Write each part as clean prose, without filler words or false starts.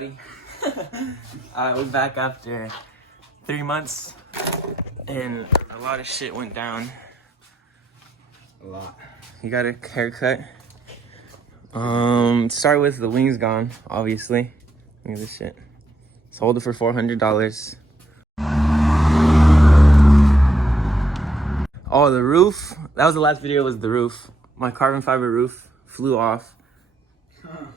everybody. We're back after 3 months, and a lot of shit went down. A lot. You got a haircut. Start with the wings gone, obviously. Look at this shit. Sold it for $400. Oh, the roof. That was the last video, was the roof. My carbon fiber roof flew off.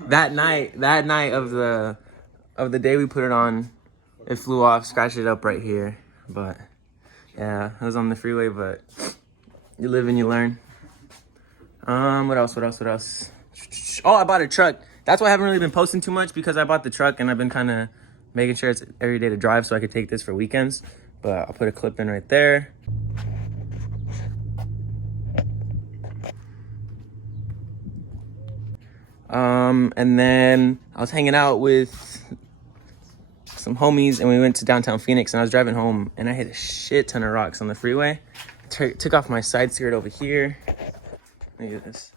That night of the day we put it on, it flew off, scratched it up right here. But yeah, it was on the freeway, but you live and you learn. What else? Oh, I bought a truck. That's why I haven't really been posting too much, because I bought the truck and I've been kind of making sure it's every day to drive so I could take this for weekends. But I'll put a clip in right there. And then I was hanging out with some homies and we went to downtown Phoenix, and I was driving home and I hit a shit ton of rocks on the freeway. Took off my side skirt over here. Look at this.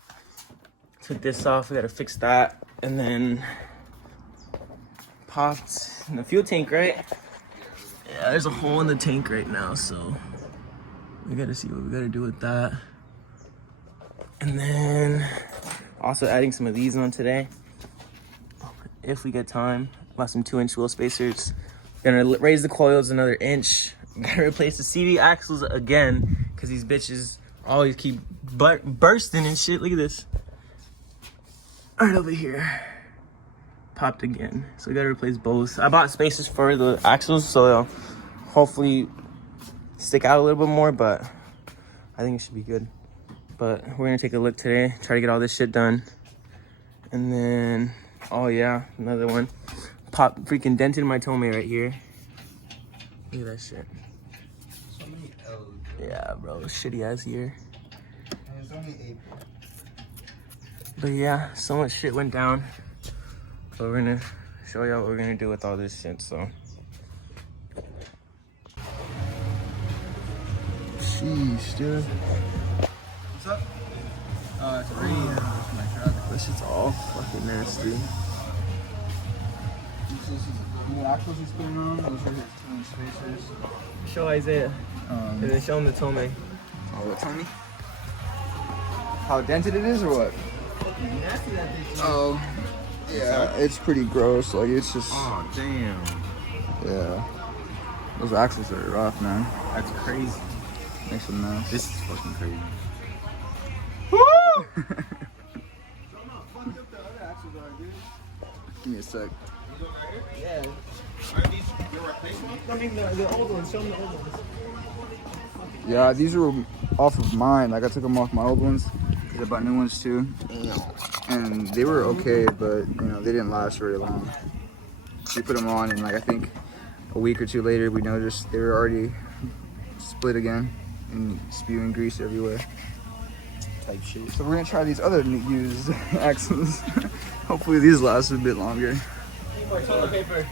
Took this off, we gotta fix that. And then popped in the fuel tank, right? Yeah, there's a hole in the tank right now, so we gotta see what we gotta do with that. And then also adding some of these on today, if we get time. Bought some 2-inch wheel spacers. Gonna raise the coils another inch. Gotta replace the CD axles again, because these bitches always keep bursting and shit. Look at this. Right over here. Popped again. So we gotta replace both. I bought spacers for the axles, so they'll hopefully stick out a little bit more, but I think it should be good. But we're gonna take a look today, try to get all this shit done. And then, oh yeah, another one. Freaking dented my tomei right here. Look at that shit. So many L's. Yeah, bro, shitty ass year. And there's only 8. But yeah, so much shit went down. So we're gonna show y'all what we're gonna do with all this shit, so. Sheesh, dude. What's up? It's a radio. My truck. This shit's all fucking nasty. This is the new axles he's putting on. Those are his 2-inch spacers. Show Isaiah. Show him the tomei. Oh, what, Tony? How dented it is, or what? Nasty, that bitch. Oh, yeah, it's pretty gross. Like, it's just. Oh, damn. Yeah. Those axles are rough, man. That's crazy. Makes a mess. This is fucking crazy. Woo! Give me a sec. Yeah. Are these your replacement? I mean, the old ones. Show them the old ones. Yeah, these were off of mine. Like, I took them off my old ones because I bought new ones too. And they were okay, but you know, they didn't last very long. We put them on, and like I think a week or two later, we noticed they were already split again and spewing grease everywhere. Type shit. So we're gonna try these other used axles. Hopefully these last a bit longer. Need more toilet paper.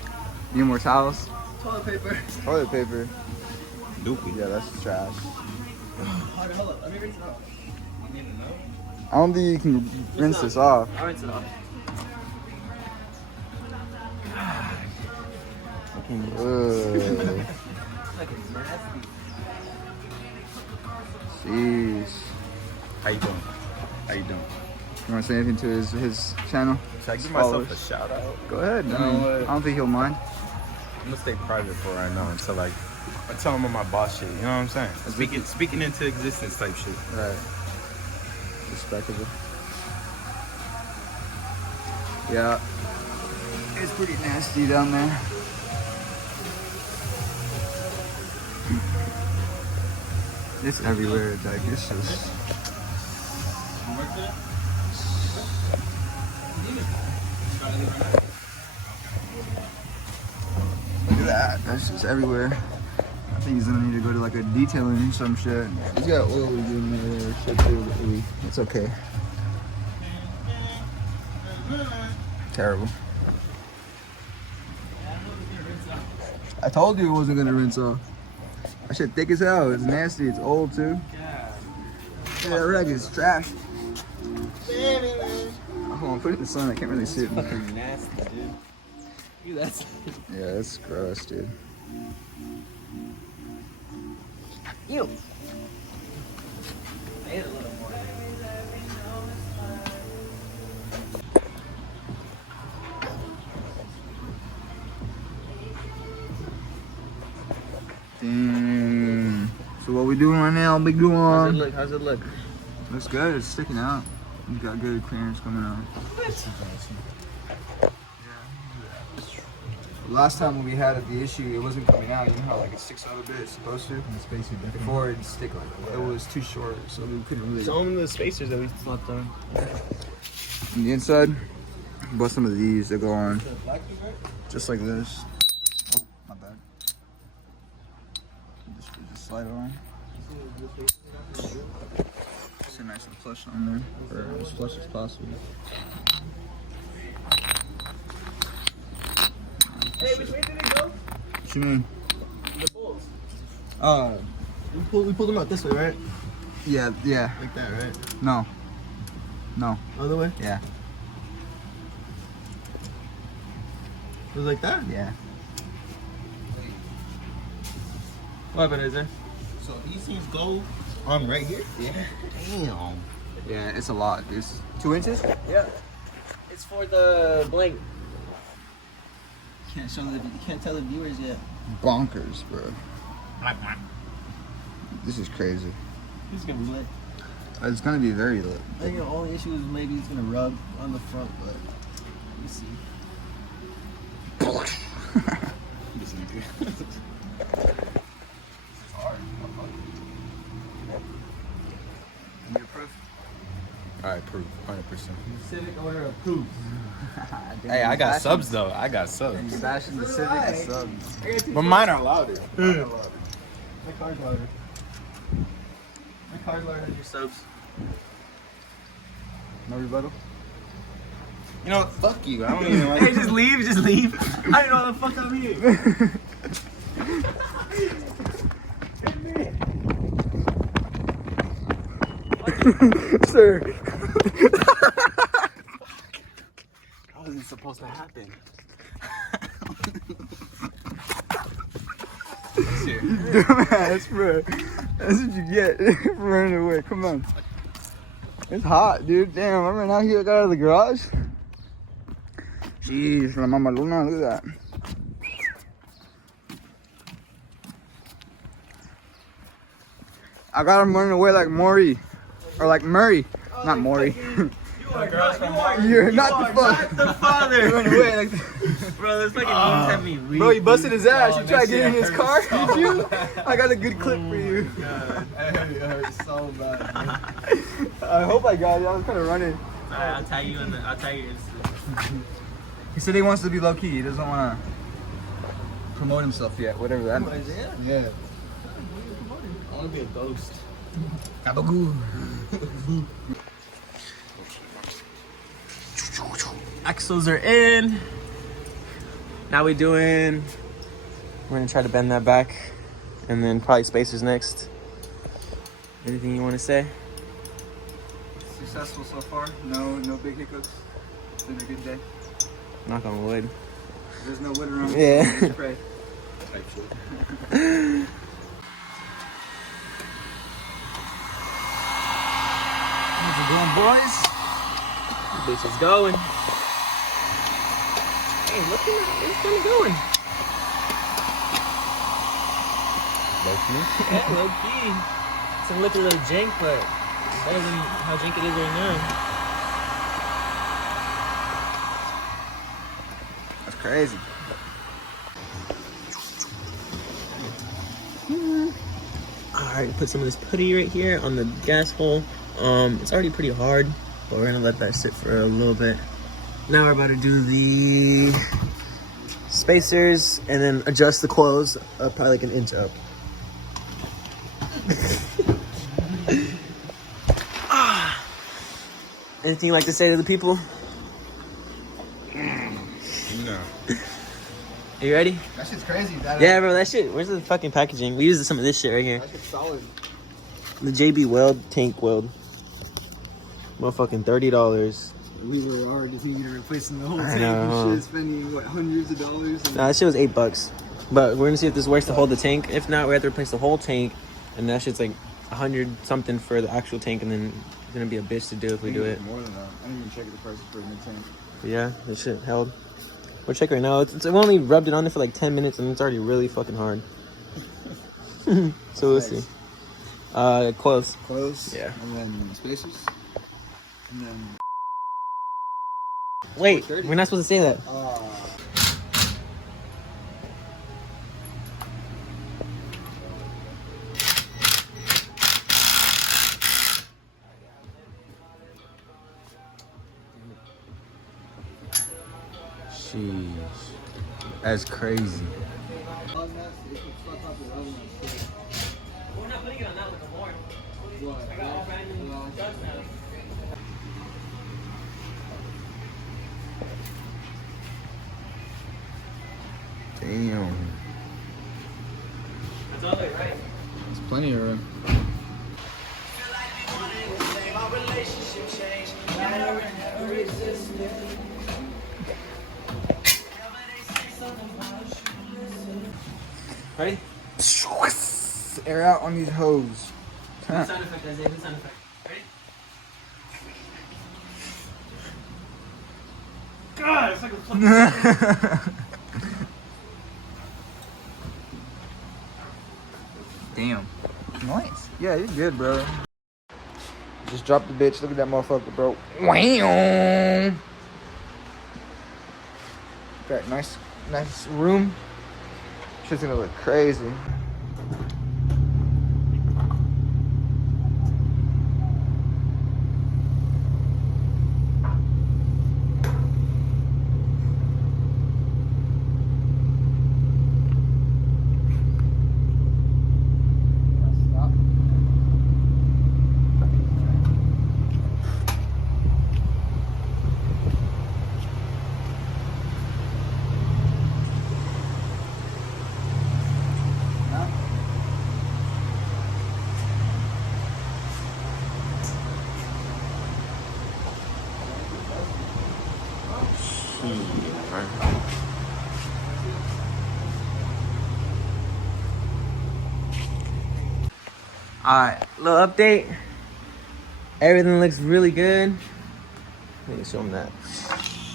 Need more towels? Toilet paper. Toilet paper. Doopey. Yeah, that's trash. Hold up. Let me rinse it off. You need to know? I don't think you can rinse this off. I'll rinse it off. Ugh. Jeez. How you doing? How you doing? You want to say anything to his channel? Should I give Followers. myself a shout out? Go ahead. You I know mean, what? I don't think he'll mind. I'm gonna stay private for right now until like I tell him on my boss shit. You know what I'm saying? Speaking into existence type shit. Right. Respectable. Yeah. It's pretty nasty down there. It's everywhere, like it's just. Look at that. That's just everywhere. I think he's gonna need to go to like a detailing or some shit. He's got oil in there shit too, but it's okay. Terrible. I told you it wasn't gonna rinse off. That shit thick as hell. It's nasty. It's old too. Yeah, that rag is trash. Hold on, put it in the sun. I can't really see it. Fucking nasty, dude. Dude, that's. Yeah, it's gross, dude. Ew. Made it a little more. Dang. So what we doing right now, big How's it one? look? How's it look? Looks good. It's sticking out. You got good clearance coming out. Last time when we had the issue, it wasn't coming out. You know how like it sticks out a bit. It's supposed to. Before it stick like it was too short, so we couldn't really. Show them the spacers that we slept on. On the inside, bought some of these that go on, just like this. Oh, my bad. Just slide it on. It's a nice and flush on there, or as flush as possible. Hey, which way did it go? What you mean? The bolts. We We pulled them out this way, right? yeah. Like that, right? No. Other way? Yeah. It was like that? Yeah. What happened, is there? So these things go on right here? Yeah. Damn. Yeah, it's a lot. It's 2 inches. Yeah. It's for the blank. Can't tell the viewers yet. Bonkers, bro. This is crazy. He's gonna be lit. It's gonna be very lit. I think the only issue is maybe he's gonna rub on the front, but let me see. You approve? I approve, 100%. Civic owner approves. Hey, I got subs though. I got subs. Bashing the Civic and subs. But mine are louder. My car's louder. My car's louder than your subs. No rebuttal? You know what? Fuck you. I don't even like Hey, just leave. I don't know how the fuck I'm here. Sir. That wasn't supposed to happen. Dumbass, bro. That's what you get for running away. Come on. It's hot, dude. Damn, I ran out here, got out of the garage. Jeez, la mama luna, look at that. I got him running away like Maury. Or like Murray. Not Maury. You're not the father. Running away like Bro, this fucking memes have me weak. Bro, you busted his ass. You tried that getting in shit his car, hurt did you? I got a good clip for you. It hurt so bad. I hope I got it. I was kind of running. Alright, I'll tag you in the. I'll tag you in. He said he wants to be low key. He doesn't want to promote himself yet. Whatever that means. Yeah. I want to be a ghost. Kabagoo. Axles are in. Now we're gonna try to bend that back, and then probably spacers next. Anything you want to say? Successful so far. No big hiccups. It's been a good day. Knock on wood. There's no wood around. Yeah. Pray. How's it going, boys? Bitch is going. Hey, look at that. It's kind of going. low key. Yeah, low key. It's gonna look a little jank, but it's better than how jank it is right now. That's crazy. Alright, put some of this putty right here on the gas hole. It's already pretty hard, but we're gonna let that sit for a little bit. Now we're about to do the spacers and then adjust the coils probably like an inch up. Anything you'd like to say to the people? No. Are you ready? That shit's crazy. That Yeah, bro, that shit. Where's the fucking packaging? We used some of this shit right here. That shit's solid. The JB Weld tank weld. Motherfucking $30. We were already thinking of replacing the whole I tank know. and shit, spending what, hundreds of dollars. And Nah, that shit was $8. But we're gonna see if this works to hold the tank. If not, we have to replace the whole tank, and that shit's like 100 something for the actual tank, and then it's gonna be a bitch to do if we do it. More than that. I didn't even check the prices for a new tank. But yeah, this shit held. We'll check right now. We only rubbed it on there for like 10 minutes, and it's already really fucking hard. So we'll see. Close. Close. Yeah. And then spacers. And then. Wait, 430. we're not supposed to say that. Jeez. That's crazy. We're not putting it on that like a more. I got all random stuff now. Damn. That's all right, right? There's plenty of room. Ready? Air out on these hoes. Good sound effect, Isaiah. Good sound effect. Ready? God, it's like a fucking. Damn. Nice. Yeah, you're good, bro. Just drop the bitch. Look at that motherfucker, bro. Wham! Got nice room. Shit's gonna look crazy. Alright, little update. Everything looks really good. Let me show them that.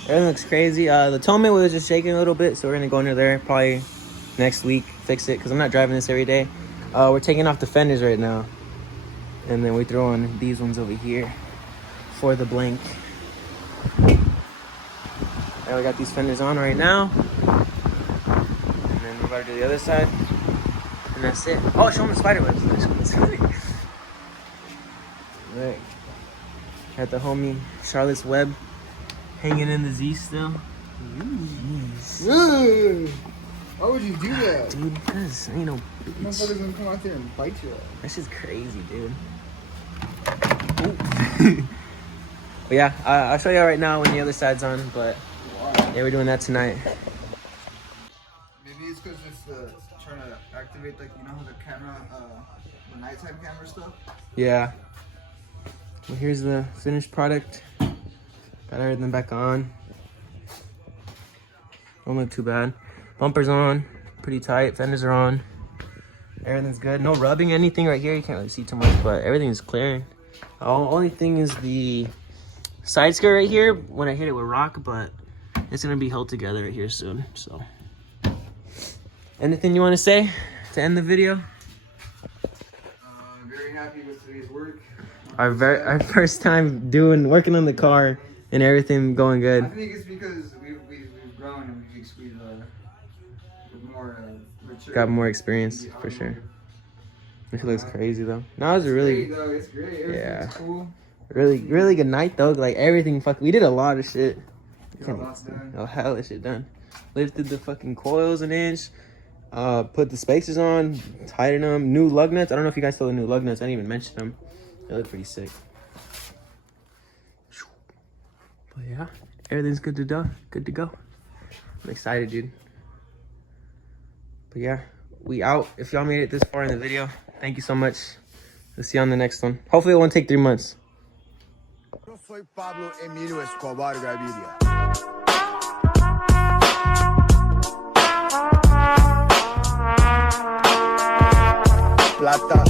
Everything looks crazy. The Tolman was just shaking a little bit, so we're gonna go under there probably next week, fix it, because I'm not driving this every day. We're taking off the fenders right now. And then we throw on these ones over here for the blank. And we got these fenders on right now. And then we're about to do the other side. And that's it. Oh, show them the spider webs. Right. Got the homie Charlotte's Web hanging in the Z still. Ugh. Why would you do that? Dude, because ain't no bitch. Motherfuckers gonna come out there and bite you. That shit's crazy, dude. But yeah, I'll show you right now when the other side's on. But yeah, we're doing that tonight. Maybe it's because it's trying to activate, like, you know, the camera, the nighttime camera stuff. Yeah. Well, here's the finished product. Got everything back on. Don't look too bad. Bumpers on, pretty tight. Fenders are on. Everything's good. No rubbing anything right here. You can't really see too much, but everything's clearing. The only thing is the side skirt right here when I hit it with rock, but it's gonna be held together right here soon. So, anything you want to say to end the video? Very happy with today's work. Our first time working on the car and everything going good. I think it's because we've grown and we've more mature. Got more experience for sure. It looks crazy though. Now it's It's really, great, though. It's great. Everything's cool. really good night though. Like everything, we did a lot of shit. Got a lot done. Oh hell of shit done. Lifted the fucking coils an inch. Put the spacers on, tightened them. New lug nuts. I don't know if you guys saw the new lug nuts. I didn't even mention them. They look pretty sick. But yeah, everything's good to go. Good to go. I'm excited, dude. But yeah, we out. If y'all made it this far in the video, thank you so much. We'll see you on the next one. Hopefully it won't take 3 months. soy Pablo Emilio Escobar Gaviria. Plata